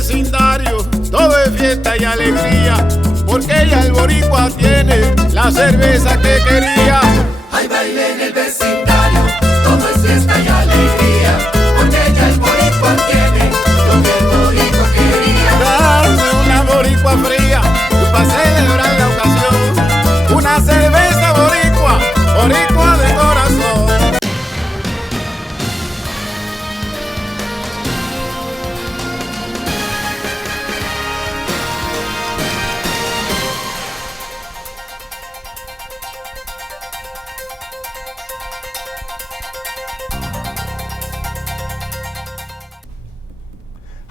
vecindario todo es fiesta y alegría, porque ya el boricua tiene la cerveza que quería. Hay baile en el vecindario, todo es fiesta y alegría, porque ya el boricua tiene lo que el boricua quería. Dame una boricua fría para celebrar la ocasión, una cerveza boricua, boricua de corazón.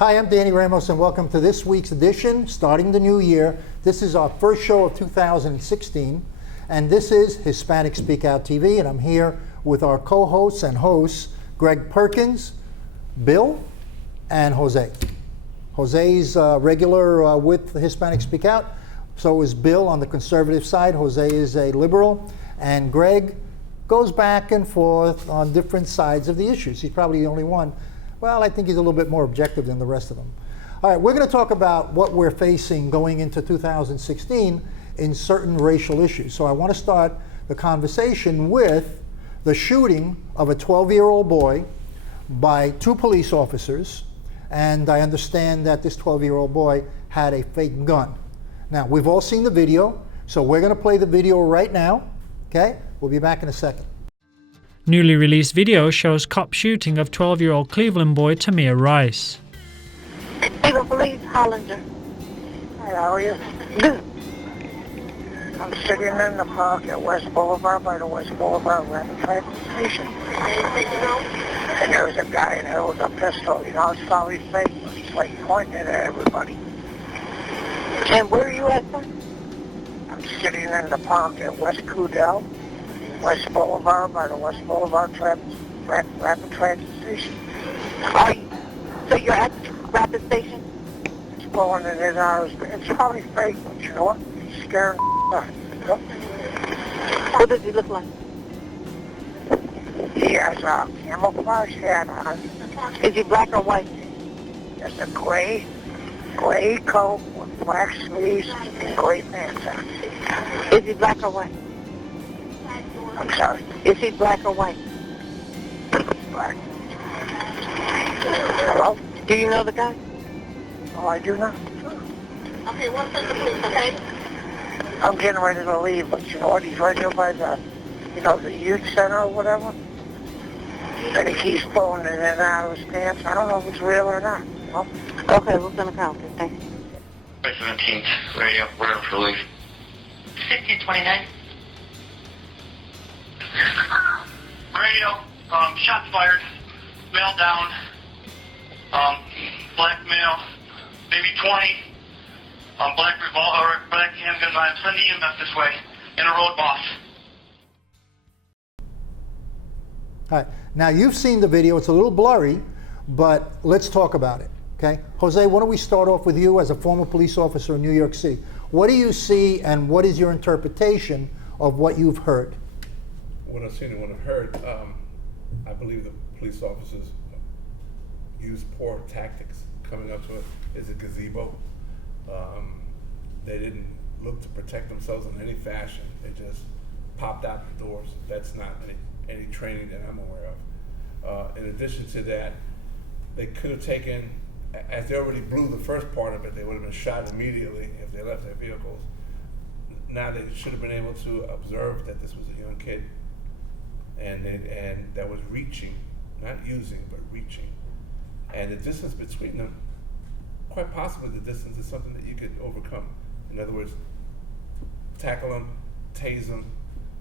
Hi, I'm Danny Ramos, and welcome to this week's edition, starting the new year. This is our first show of 2016, and this is Hispanic Speak Out TV, and I'm here with our co-hosts and hosts, Greg Perkins, Bill, and Jose. Jose's regular with Hispanic Speak Out, so is Bill on the conservative side. Jose is a liberal, and Greg goes back and forth on different sides of the issues. He's probably the only one. Well, I think he's a little bit more objective than the rest of them. All right, we're going to talk about what we're facing going into 2016 in certain racial issues. So I want to start the conversation with the shooting of a 12-year-old boy by two police officers, and I understand that this 12-year-old boy had a fake gun. Now, we've all seen the video, so we're going to play the video right now, okay? We'll be back in a second. Newly released video shows cop shooting of 12-year-old Cleveland boy Tamir Rice. Cleveland Police, Hollander. Hi, how are you? Good. I'm sitting in the park at West Boulevard by the West Boulevard Rapid Transit Station. And there was a guy there with a pistol, you know, it's all his face, he's like pointing it at everybody. And where are you at, sir? I'm sitting in the park at West Cudell, West Boulevard by the West Boulevard Rapid Transit Station. Are you? So you're at the rapid station? It's blowing in his eyes. It's probably fake, but you know what? He's scared What does he look like? He has a camouflage hat on. Is he black or white? He has a gray coat with black sleeves and gray pants on. Is he black or white? I'm sorry. Is he black or white? Black. Hello? Do you know the guy? Oh, I do not. Okay, one second, please, okay? I'm getting ready to leave, but you know what? He's right here by the, you know, the youth center or whatever. And he keeps pulling it in and out of his pants. I don't know if it's real or not. You know? Okay, we're going to count it. Thank you. 17th, radio, we're in for leave. 1529. Radio, shots fired, male down, black male, maybe 20, black handgun line, send the EMF this way, in a road boss. All right, now you've seen the video, it's a little blurry, but let's talk about it, okay? Jose, why don't we start off with you as a former police officer in New York City. What do you see and what is your interpretation of what you've heard? What I've seen and what I've heard, I believe the police officers used poor tactics coming up to it. It's a gazebo. They didn't look to protect themselves in any fashion. They just popped out the doors. That's not any training that I'm aware of. In addition to that, they could have taken, as they already blew the first part of it, they would have been shot immediately if they left their vehicles. Now they should have been able to observe that this was a young kid and that was reaching, not using, but reaching. And the distance between them, quite possibly the distance is something that you could overcome. In other words, tackle them, tase them,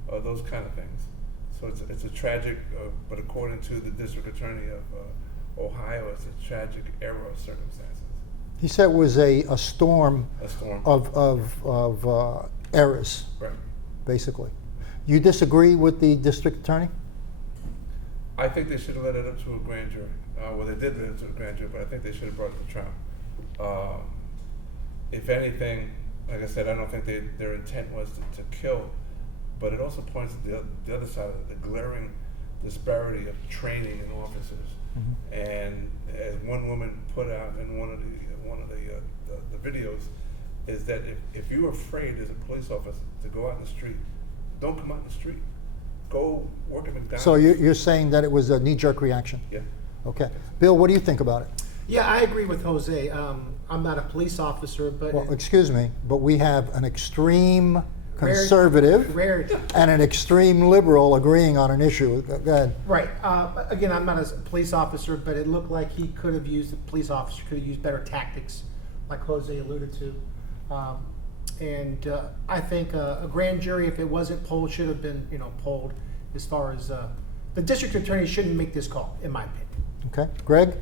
those kind of things. So it's a tragic, but according to the district attorney of Ohio, it's a tragic error of circumstances. He said it was a storm, of errors, Right. basically. You disagree with the district attorney? I think they should have led it up to a grand jury. Well, they did lead it to a grand jury, but I think they should have brought it to trial. If anything, like I said, I don't think their intent was to kill, but it also points to the other side of it, the glaring disparity of training in officers. And as one woman put out in one of the videos, is that if you're afraid as a police officer to go out in the street, don't come out in the street. Go work at McDonald's. So you're saying that it was a knee-jerk reaction? Yeah. Okay. Bill, what do you think about it? Yeah, I agree with Jose. I'm not a police officer, but Well, excuse me, but we have an extreme conservative and an extreme liberal agreeing on an issue. Go ahead. right. Again, I'm not a police officer, but it looked like the police officer could have used better tactics, like Jose alluded to. I think a grand jury, if it wasn't polled, should have been, polled. As far as the district attorney shouldn't make this call, in my opinion. Okay. Greg?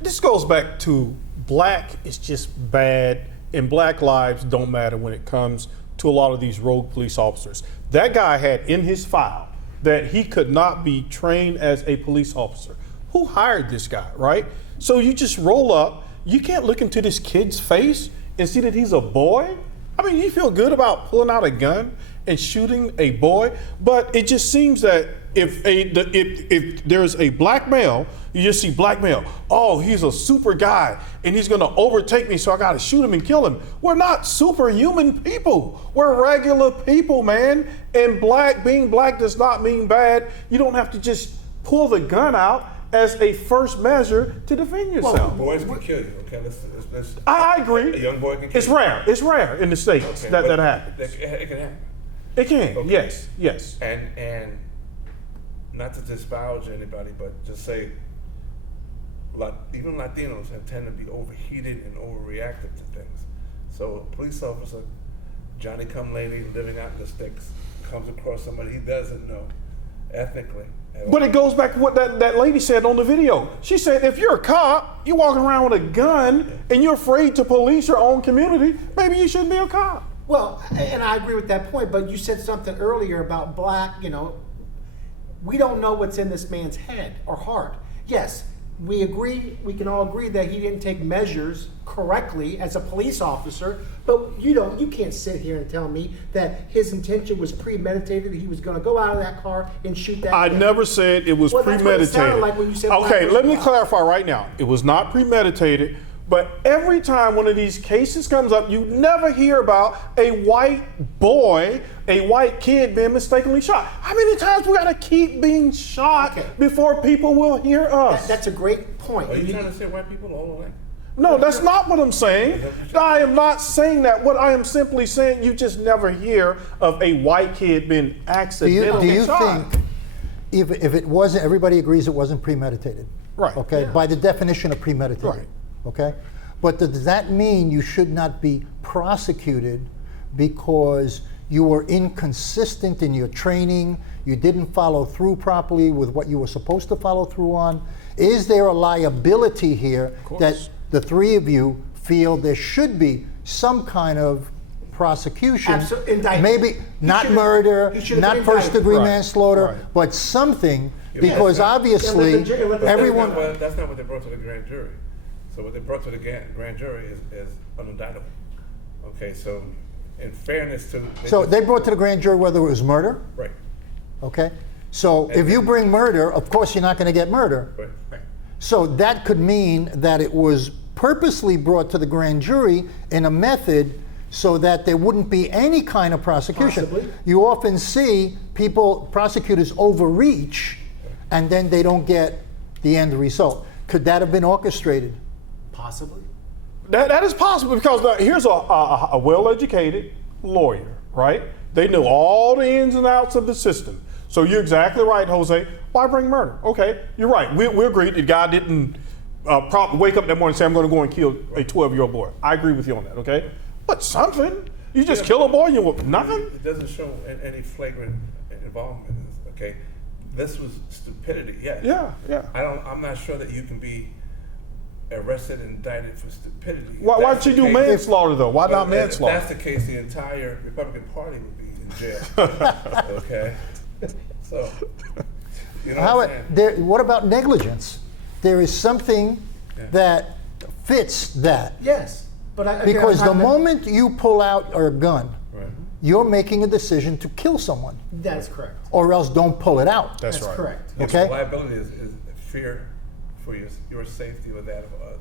This goes back to black is just bad, and black lives don't matter when it comes to a lot of these rogue police officers. That guy had in his file that he could not be trained as a police officer. Who hired this guy, right? So you just roll up, you can't look into this kid's face and see that he's a boy. I mean, you feel good about pulling out a gun and shooting a boy, but it just seems that if there's a black male, you just see black male. Oh, he's a super guy, and he's gonna overtake me, so I gotta shoot him and kill him. We're not superhuman people. We're regular people, man. And being black does not mean bad. You don't have to just pull the gun out as a first measure to defend yourself. Boys can kill you. Okay, let's I agree. A young boy can kill It's you. rare. It's rare in the States that happens. It can happen. It can. Okay. Yes. And not to disparage anybody, but just say, even Latinos tend to be overheated and overreactive to things. So a police officer, Johnny come lately, living out in the sticks, comes across somebody he doesn't know ethnically. But it goes back to what that lady said on the video. She said, if you're a cop, you're walking around with a gun, and you're afraid to police your own community, maybe you shouldn't be a cop. Well, and I agree with that point, but you said something earlier about black, we don't know what's in this man's head or heart. Yes, we can all agree that he didn't take measures correctly as a police officer, but you can't sit here and tell me that his intention was premeditated, that he was going to go out of that car and shoot that I kid. never said it was That's what it sounded premeditated. like when you said Okay, black let me was clarify right now. It was not premeditated, but every time one of these cases comes up, you never hear about a white boy, a white kid being mistakenly shot. How many times we gotta keep being shot before people will hear us? That's a great point. Are you trying to say white people all the way? No, that's not what I'm saying. I am not saying that. What I am simply saying, you just never hear of a white kid being accidentally shot. Think if it wasn't, everybody agrees it wasn't premeditated? Right. Okay, Yeah. by the definition of premeditated. Right. Okay, but does that mean you should not be prosecuted because you were inconsistent in your training, you didn't follow through properly with what you were supposed to follow through on? Is there a liability here that the three of you feel there should be some kind of prosecution? Indictment. Maybe not murder, not first degree Right. manslaughter, Right. but something, because obviously everyone. That's not what they brought to the grand jury. So what they brought to the grand jury is unindictable. Okay, so in fairness to... So they brought to the grand jury whether it was murder? Right. Okay. So if you bring murder, of course you're not going to get murder. Right. So that could mean that it was purposely brought to the grand jury in a method so that there wouldn't be any kind of prosecution. Possibly. You often see prosecutors overreach, and then they don't get the end result. Could that have been orchestrated? Possibly. That is possible because here's a well-educated lawyer, right? They know all the ins and outs of the system. So you're exactly right, Jose. Why bring murder? Okay, you're right. We agree the guy didn't wake up that morning and say, I'm going to go and kill a 12-year-old boy. I agree with you on that, okay? But something. You just kill a boy, nothing? It doesn't show any flagrant involvement in this, okay? This was stupidity, yes. Yeah. I'm not sure that you can be arrested and indicted for stupidity. Why don't you do manslaughter though? Why not manslaughter? If that's the case, the entire Republican Party would be in jail. Okay? So, you know what I'm saying? What about negligence? There is something that fits that. Yes, but Because the moment you pull out a gun, Right. you're making a decision to kill someone, that's correct. or else don't pull it out. That's right. Correct. Okay. Liability is fear for your safety or that of others.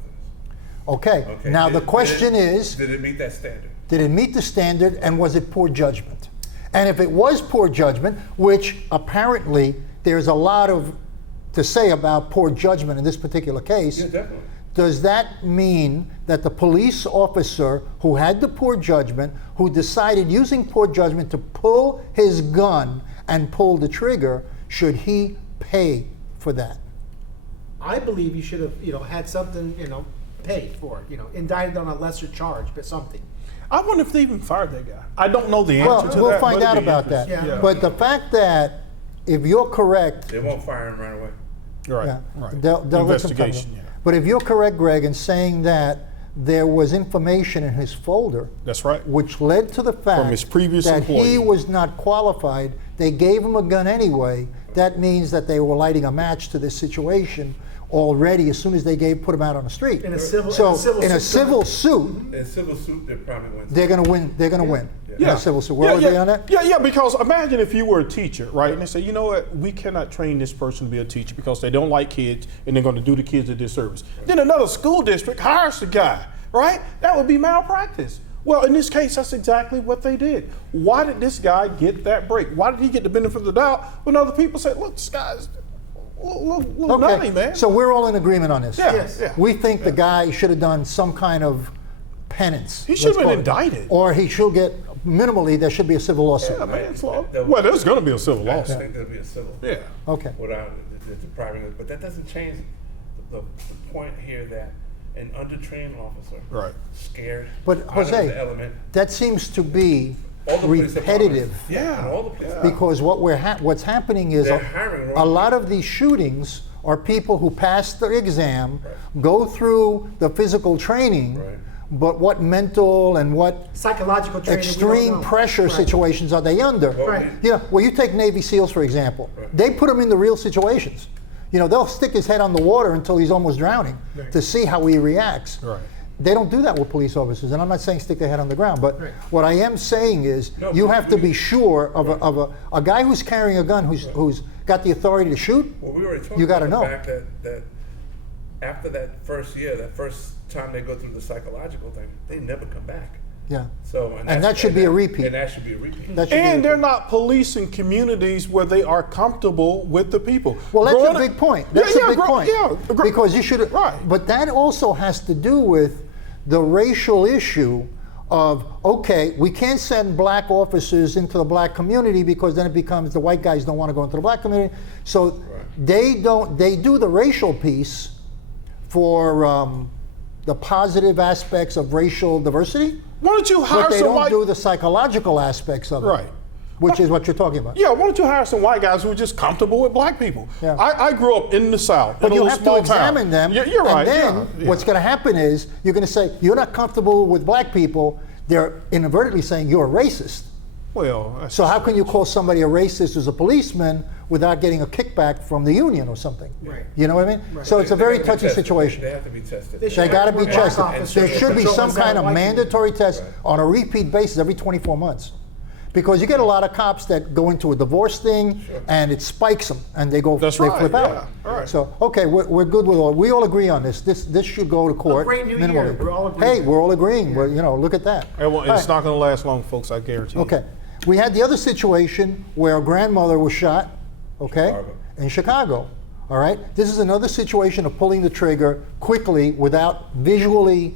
Okay. Okay. Now the question is, did it meet that standard? did it meet the standard, and was it poor judgment? And if it was poor judgment, which apparently there's a lot to say about poor judgment in this particular case, Yeah, definitely. does that mean that the police officer who had the poor judgment, who decided using poor judgment to pull his gun and pull the trigger, should he pay for that? I believe you should have, had something, paid for it, indicted on a lesser charge, but something. I wonder if they even fired that guy. I don't know the answer Well, to that. we'll find but out it'd be about that. interesting. Yeah. But the fact that, if you're correct, They won't fire him right away. Right, yeah, right. they'll let some time Investigation, go. yeah. But if you're correct, Greg, in saying that there was information in his folder That's right. which led to the fact his previous that he employee. was not qualified, they gave him a gun anyway, that means that they were lighting a match to this situation already as soon as they put him out on the street. In a civil- so in a civil suit, In a civil suit, they probably win. they're going to win. They're going to win. In a civil suit. We're all yeah, agree on that? Yeah, because imagine if you were a teacher, right? And they say, you know what, we cannot train this person to be a teacher because they don't like kids and they're going to do the kids a disservice. Then another school district hires the guy, right? That would be malpractice. Well, in this case, that's exactly what they did. Why did this guy get that break? Why did he get the benefit of the doubt when other people said, look, this guy's a little nutty, man? So we're all in agreement on this. Yeah, Yes. yeah. We think the guy should have done some kind of penance. He should have been let's call it. indicted. Or he should get, minimally, there should be a civil lawsuit. Yeah, man, it's law. Well, there's going to be a civil I lawsuit. think there'll be a civil. Yeah. Okay. Without the depriving, but that doesn't change the point here that an undertrained officer, Right. scared, But out of Jose, the element, that seems to be all the police repetitive. departments- Yeah, and all the police. Because what's happening is They're hiring a wrong lot of these shootings are people who pass the exam, go through the physical training, Right. but what mental and what Psychological training. we don't extreme know. pressure Right. situations are they under? Right. Well, you take Navy SEALs, for example. They put him in the real situations. They'll stick his head on the water until he's almost drowning to see how he reacts. Right. They don't do that with police officers, and I'm not saying stick their head on the ground, but Right. what I am saying is No, you but have to be sure of a guy who's carrying a gun who's got the authority to shoot. Well, we already talked You gotta about know. the fact that after that first year, that first time they go through the psychological thing, they never come back. Yeah. So And that's- that should be a repeat. And that should be a repeat. That should be And the- they're not policing communities where they are comfortable with the people. Well, that's Growing a up- big point. That's a big point. Yeah, Because you should. Right. But that also has to do with the racial issue of, okay, we can't send black officers into the black community because then it becomes the white guys don't want to go into the black community. So they do the racial piece for the positive aspects of racial diversity, Why don't you hire but they some don't white? do the psychological aspects of it. Right. Which is what you're talking about. Yeah, why don't you hire some white guys who are just comfortable with black people? Yeah. I grew up in the South. But in a you little have to small examine town. them. Yeah, you're right. And then yeah. what's going to happen is you're going to say, you're not comfortable with black people. They're inadvertently saying you're a racist. Well, that's So how can you call somebody a racist who's a policeman without getting a kickback from the union or something? Right. You know what I mean? So it's a They very have to be touchy tested. situation. They have to be tested. They got to be Black tested. officers There should be patrol some inside kind of white mandatory test on a repeat basis every 24 months. Because you get a lot of cops that go into a divorce thing and it spikes them and they go, That's they right, flip out. yeah, all right. So, okay, we're good with all, we all agree on this. This should go to court. great new minimally. year. We're all agreeing. Hey, we're all agreeing. Well, look at that. And All it's right. not going to last long, folks. I guarantee. you. Okay. We had the other situation where a grandmother was shot, okay, Chicago. in Chicago. All right. This is another situation of pulling the trigger quickly without visually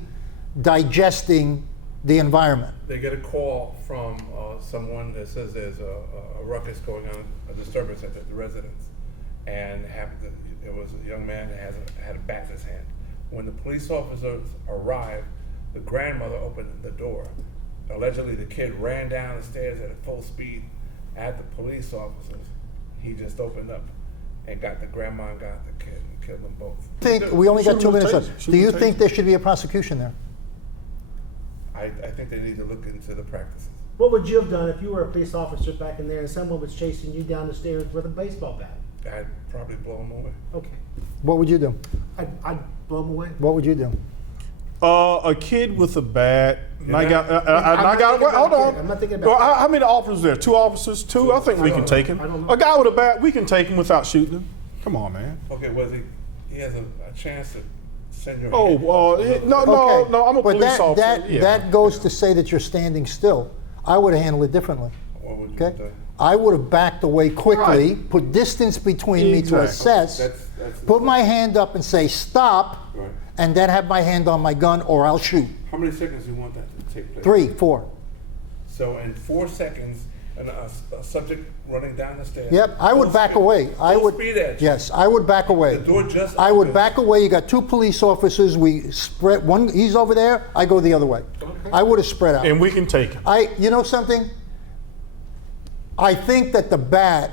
digesting the environment. They get a call from someone that says there's a ruckus going on, a disturbance at the residence, and it was a young man that had a bat in his hand. When the police officers arrived, the grandmother opened the door. Allegedly, the kid ran down the stairs at full speed at the police officers. He just opened up and got the grandma and got the kid and killed them both. We only got Shoot 2 him with minutes taser. left. Shoot Do you with taser. think there should be a prosecution there? I think they need to look into the practices. What would you have done if you were a police officer back in there and someone was chasing you down the stairs with a baseball bat? I'd probably blow them away. Okay. What would you do? I'd blow them away. What would you do? A kid with a bat. And I got. I'm I not got. thinking Well, hold about on. kid. I'm not thinking about Well, kid. how many officers there? 2 officers. 2. I think we can take him. I don't know. A guy with a bat, we can take him without shooting him. Come on, man. Okay, was he he has a chance to send your. No, I'm a but police officer. that goes to say that you're standing still. I would have handled it differently. What would you Okay? have done? I would have backed away quickly, put distance between me to assess, That's put my hand up and say stop, Right. and then have my hand on my gun or I'll shoot. How many seconds do you want that to take place? 3, 4. So in 4 seconds, a subject running down the stairs. Yep, I would back away. I would. Speed at you. Yes, I would back away. The door just I would opens. back away. You got 2 police officers. We spread one. He's over there. I go the other way. I would have spread out. And we can take him. You know something? I think that the bat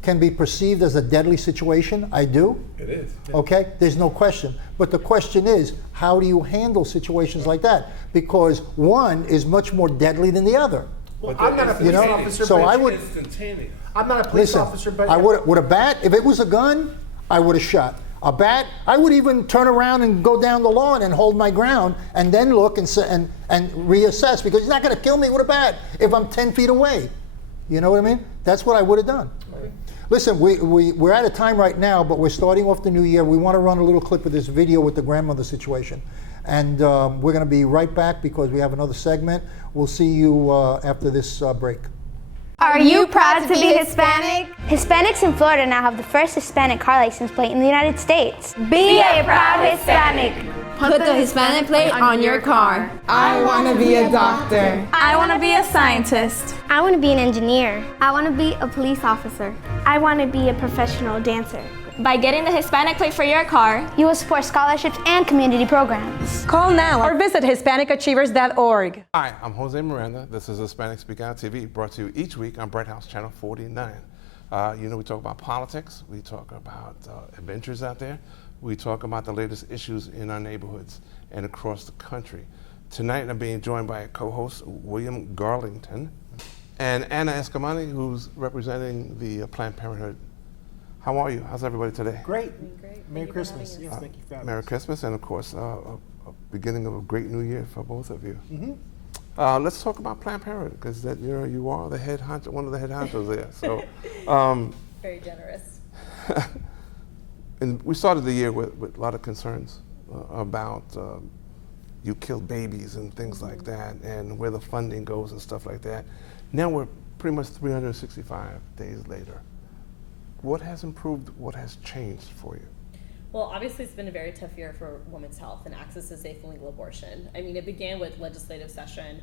can be perceived as a deadly situation. I do. It is. Okay, there's no question. But the question is, how do you handle situations like that? Because one is much more deadly than the other. Well, I'm not a police officer, so but I would. Instantaneous. I'm not a police Listen, officer, but I would with a bat. If it was a gun, I would have shot. A bat, I would even turn around and go down the lawn and hold my ground, and then look and reassess, because he's not going to kill me with a bat if I'm 10 feet away. You know what I mean? That's what I would have done. Right. Listen, we're out of time right now, but we're starting off the new year. We want to run a little clip of this video with the grandmother situation. And we're going to be right back because we have another segment. We'll see you after this break. Are you proud to be Hispanic? Hispanics in Florida now have the first Hispanic car license plate in the United States. Be a proud Hispanic. Put the Hispanic plate on your car. I want to be a doctor. I want to be a scientist. I want to be an engineer. I want to be a police officer. I want to be a professional dancer. By getting the Hispanic plate for your car, you will support scholarships and community programs. Call now or visit HispanicAchievers.org. Hi, I'm Jose Miranda. This is Hispanic Speak Out TV, brought to you each week on Bright House Channel 49. We talk about politics, we talk about adventures out there, we talk about the latest issues in our neighborhoods and across the country. Tonight I'm being joined by co-host William Garlington and Anna Escamani, who's representing the Planned Parenthood. How are you? How's everybody today? Great. Merry Christmas. Yes, thank you for having us. Merry Christmas, and of course, a beginning of a great new year for both of you. Mm-hmm. Let's talk about Planned Parenthood, because you are the head honcho, one of the head honchos there. So, very generous. And we started the year with a lot of concerns about you killed babies and things like that, and where the funding goes and stuff like that. Now we're pretty much 365 days later. What has improved? What has changed for you? Well, obviously, it's been a very tough year for women's health and access to safe and legal abortion. I mean, it began with legislative session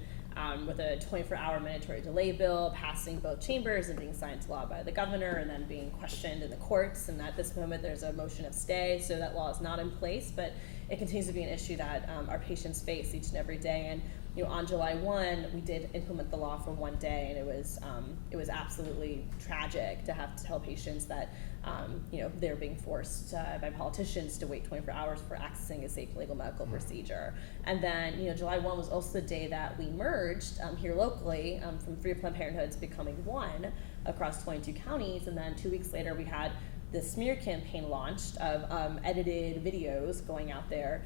with a 24-hour mandatory delay bill passing both chambers and being signed into law by the governor, and then being questioned in the courts. And at this moment, there's a motion of stay, so that law is not in place, but it continues to be an issue that our patients face each and every day. And on July 1, we did implement the law for one day, and it was absolutely tragic to have to tell patients that they're being forced by politicians to wait 24 hours for accessing a safe legal medical procedure. And then July 1 was also the day that we merged here locally from 3 Planned Parenthoods becoming 1 across 22 counties. And then 2 weeks later, we had the smear campaign launched of edited videos going out there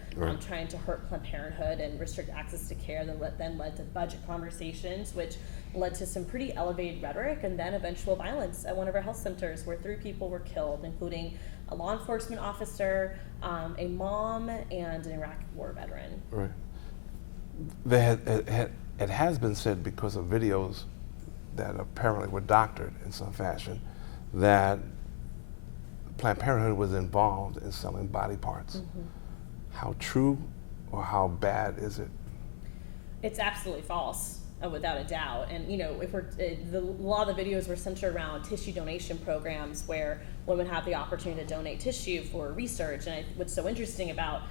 trying to hurt Planned Parenthood and restrict access to care, that then led to budget conversations, which led to some pretty elevated rhetoric and then eventual violence at one of our health centers where 3 people were killed, including a law enforcement officer, a mom, and an Iraq war veteran. Right. It has been said, because of videos that apparently were doctored in some fashion, that Planned Parenthood was involved in selling body parts. Mm-hmm. How true or how bad is it? It's absolutely false, without a doubt. And if a lot of the videos were centered around tissue donation programs where women have the opportunity to donate tissue for research. And what's so interesting about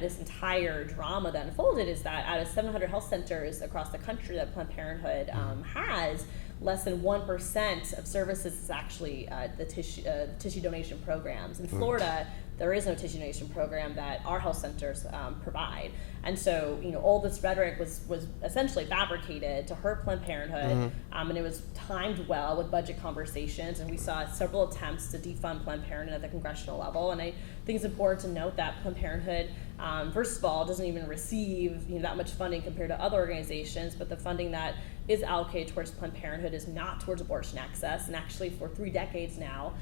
this entire drama that unfolded is that out of 700 health centers across the country that Planned Parenthood has, less than 1% of services is actually the tissue donation programs. In Florida, there is no tissue donation program that our health centers provide. And so, all this rhetoric was essentially fabricated to hurt Planned Parenthood, and it was timed well with budget conversations, and we saw several attempts to defund Planned Parenthood at the congressional level. And I think it's important to note that Planned Parenthood, first of all, doesn't even receive that much funding compared to other organizations, but the funding that is allocated towards Planned Parenthood is not towards abortion access. And actually, for 3 decades now,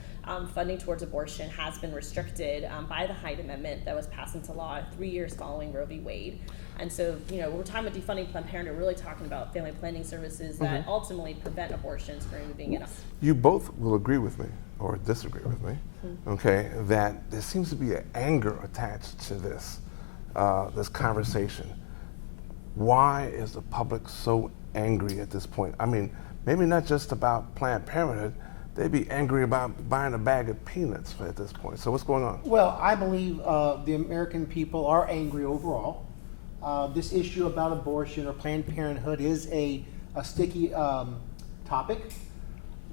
funding towards abortion has been restricted by the Hyde Amendment that was passed into law 3 years following Roe v. Wade. And so, we're talking about defunding Planned Parenthood, really talking about family planning services that ultimately prevent abortions from even being enough. You both will agree with me, or disagree with me, okay, that there seems to be an anger attached to this, this conversation. Why is the public so angry at this point? I mean, maybe not just about Planned Parenthood, they'd be angry about buying a bag of peanuts at this point. So what's going on? Well, I believe the American people are angry overall. This issue about abortion or Planned Parenthood is a sticky topic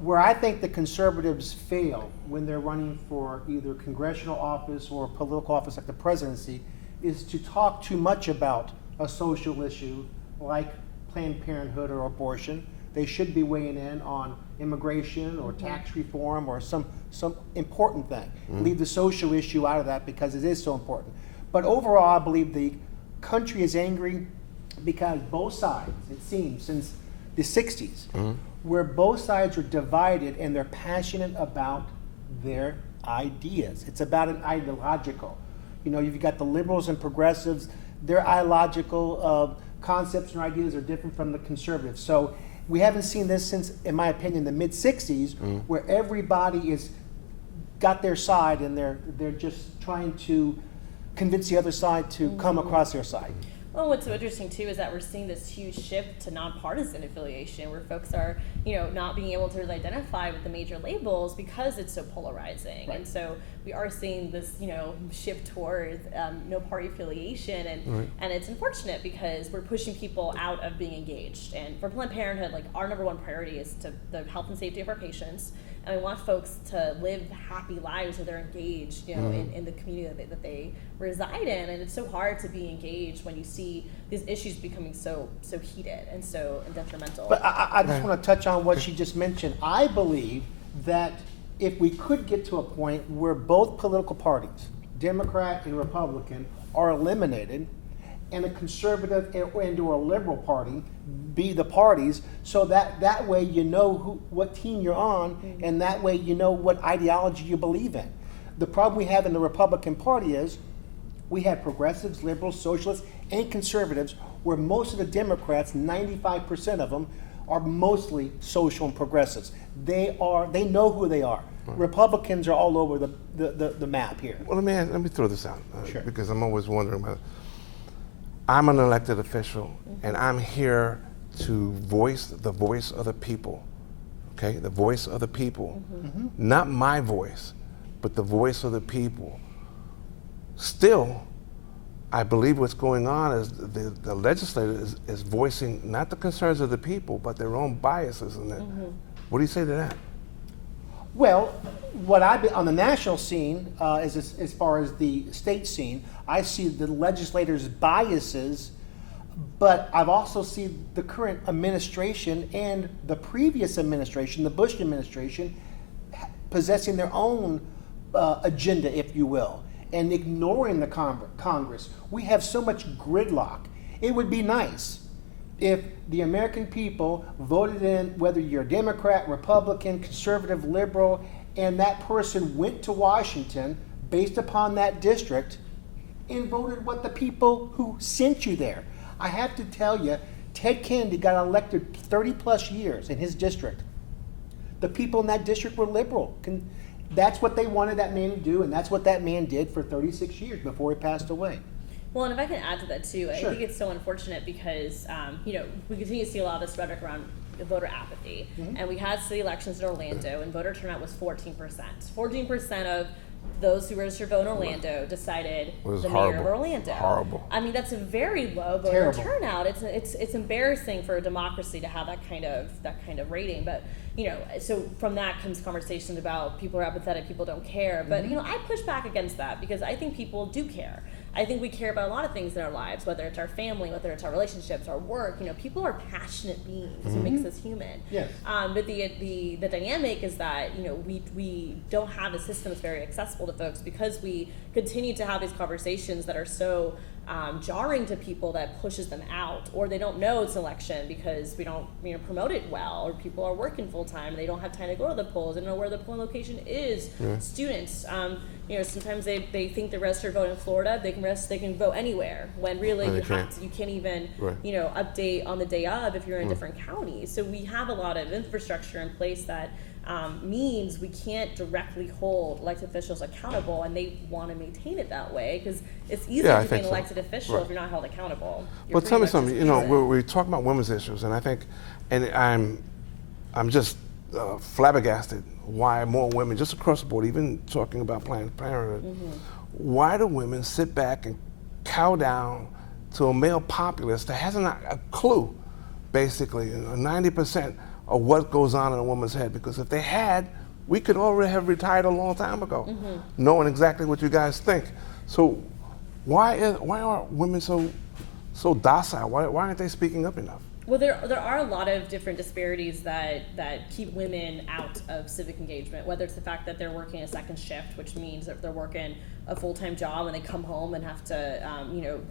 where I think the conservatives fail when they're running for either congressional office or political office like the presidency is to talk too much about a social issue like Planned Parenthood or abortion. They should be weighing in on immigration or tax reform or some important thing. Leave the social issue out of that because it is so important. But overall, I believe the country is angry because both sides, it seems, since the 60s, where both sides are divided and they're passionate about their ideas. It's about an ideological. You've got the liberals and progressives, their ideological concepts and ideas are different from the conservatives. So we haven't seen this since, in my opinion, the mid-60s, where everybody is got their side and they're just trying to convince the other side to come across their side. Well, what's so interesting too is that we're seeing this huge shift to nonpartisan affiliation, where folks are, not being able to really identify with the major labels because it's so polarizing. Right. And so we are seeing this, shift towards no party affiliation, and it's unfortunate because we're pushing people out of being engaged. And for Planned Parenthood, like our number one priority is to the health and safety of our patients. And we want folks to live happy lives where they're engaged, in the community that they reside in. And it's so hard to be engaged when you see these issues becoming so heated and so detrimental. But I just want to touch on what she just mentioned. I believe that if we could get to a point where both political parties, Democrat and Republican, are eliminated, and a conservative and or a liberal party be the parties, so that way you know what team you're on, and that way you know what ideology you believe in. The problem we have in the Republican Party is we have progressives, liberals, socialists, and conservatives, where most of the Democrats, 95% of them, are mostly social and progressives. They know who they are. Right. Republicans are all over the map here. Well, let me throw this out, sure. Because I'm always wondering about it. I'm an elected official, and I'm here to voice the voice of the people, okay? The voice of the people. Not my voice, but the voice of the people. Still, I believe what's going on is the legislature is voicing not the concerns of the people, but their own biases in it. What do you say to that? Well, on the national scene, as far as the state scene, I see the legislators' biases, but I've also seen the current administration and the previous administration, the Bush administration, possessing their own agenda, if you will, and ignoring the Congress. We have so much gridlock. It would be nice if the American people voted in, whether you're Democrat, Republican, conservative, liberal, and that person went to Washington based upon that district and voted what the people who sent you there. I have to tell you, Ted Kennedy got elected 30 plus years in his district. The people in that district were liberal. That's what they wanted that man to do, and that's what that man did for 36 years before he passed away. Well, and if I can add to that too, Sure. I think it's so unfortunate because, we continue to see a lot of this rhetoric around voter apathy. And we had city elections in Orlando, and voter turnout was 14%. 14% of those who registered to vote in Orlando decided the mayor of Orlando. Horrible. I mean, that's a very low voter turnout. It's embarrassing for a democracy to have that kind of rating. But so from that comes conversations about people are apathetic, people don't care. But I push back against that because I think people do care. I think we care about a lot of things in our lives, whether it's our family, whether it's our relationships, our work. People are passionate beings who makes us human. Yes. But the dynamic is that we don't have a system that's very accessible to folks because we continue to have these conversations that are so jarring to people that pushes them out, or they don't know it's an election because we don't promote it well, or people are working full time, they don't have time to go to the polls, they don't know where the polling location is. Students, sometimes they think they're registered to vote in Florida, they can vote anywhere, when really you can't even update on the day of if you're in a different county. So we have a lot of infrastructure in place that means we can't directly hold elected officials accountable, and they want to maintain it that way because it's easier to be an elected official if you're not held accountable. Well, tell me something. We're talking about women's issues, and I think, and I'm just flabbergasted why more women, just across the board, even talking about Planned Parenthood, why do women sit back and cow down to a male populace that hasn't a clue, basically, 90%. Of what goes on in a woman's head? Because if they had, we could already have retired a long time ago, knowing exactly what you guys think. So why are women so docile? Why aren't they speaking up enough? Well, there are a lot of different disparities that keep women out of civic engagement, whether it's the fact that they're working a second shift, which means that they're working a full-time job and they come home and have to,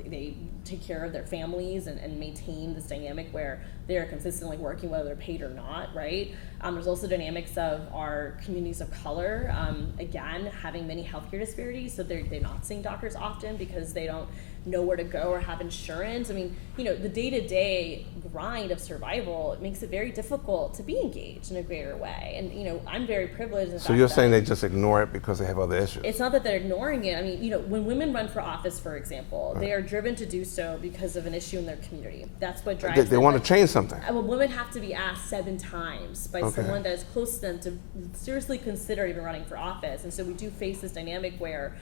they take care of their families and maintain this dynamic where they're consistently working whether they're paid or not, right? There's also dynamics of our communities of color, again, having many healthcare disparities, so they're not seeing doctors often because they don't know where to go or have insurance. I mean, the day-to-day grind of survival, it makes it very difficult to be engaged in a greater way. And, I'm very privileged. In so you're saying they just ignore it because they have other issues? It's not that they're ignoring it. I mean, when women run for office, for example, they are driven to do so because of an issue in their community. That's what drives them. They want to change something. Well, women have to be asked 7 times by someone that is close to them to seriously consider even running for office. And so we do face this dynamic where,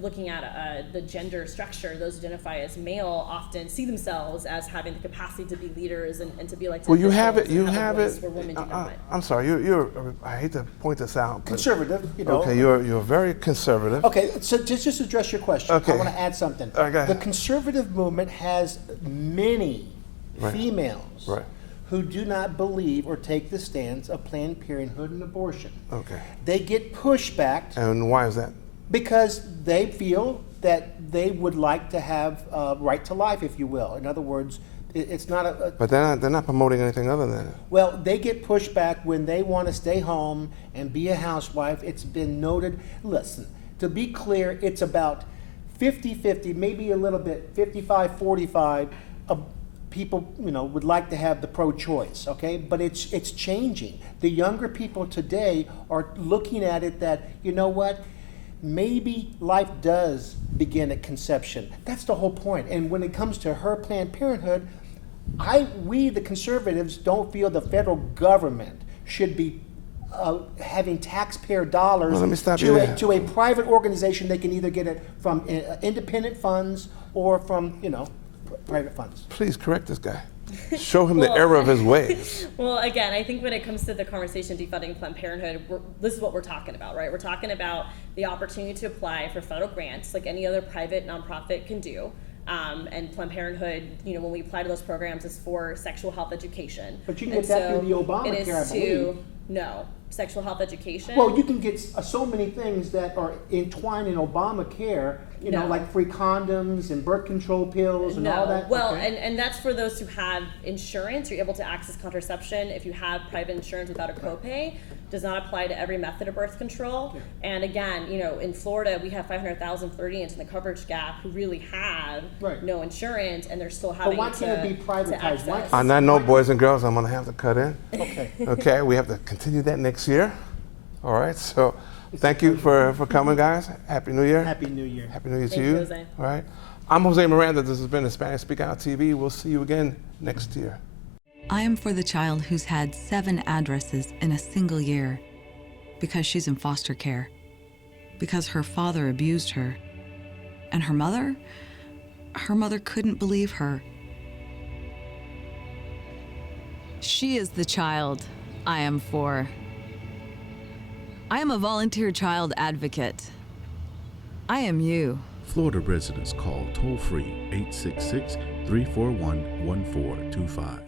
looking at the gender structure, those who identify as male often see themselves as having the capacity to be leaders and to be elected. Well, you have it. Where women do not. I'm sorry. You're. I hate to point this out. Conservative. Okay, you're very conservative. Okay, so just address your question. Okay. I want to add something. The conservative movement has many females who do not believe or take the stance of Planned Parenthood and abortion. Okay. They get pushback. And why is that? Because they feel that they would like to have a right to life, if you will. In other words, it's not a... But they're not promoting anything other than it. Well, they get pushback when they want to stay home and be a housewife. It's been noted. Listen, to be clear, it's about 50-50, maybe a little bit, 55-45 of people, would like to have the pro-choice, okay? But it's changing. The younger people today are looking at it that, you know what? Maybe life does begin at conception. That's the whole point. And when it comes to her Planned Parenthood, we, the conservatives, don't feel the federal government should be having taxpayer dollars to a private organization. They can either get it from independent funds or from, private funds. Please correct this guy. Show him the error of his ways. Well, again, I think when it comes to the conversation defunding Planned Parenthood, this is what we're talking about, right? We're talking about the opportunity to apply for federal grants like any other private nonprofit can do. And Planned Parenthood, when we apply to those programs, is for sexual health education. But you can get that through the Obamacare, I believe. No, sexual health education. Well, you can get so many things that are entwined in Obamacare, like free condoms and birth control pills and all that. Well, and that's for those who have insurance. You're able to access contraception if you have private insurance without a copay. Does not apply to every method of birth control. Yeah. And again, in Florida, we have 500,000 Floridians in the coverage gap who really have no insurance, and they're still having to access. But why can't it be privatized? On that note, boys and girls, I'm going to have to cut in. Okay. Okay, we have to continue that next year. All right, so thank you for coming, guys. Happy New Year. Happy New Year. Happy New Year to you. Jose. All right. I'm Jose Miranda. This has been Hispanic Speak Out TV. We'll see you again next year. I am for the child who's had 7 addresses in a single year because she's in foster care, because her father abused her, and her mother couldn't believe her. She is the child I am for. I am a volunteer child advocate. I am you. Florida residents call toll-free 866-341-1425.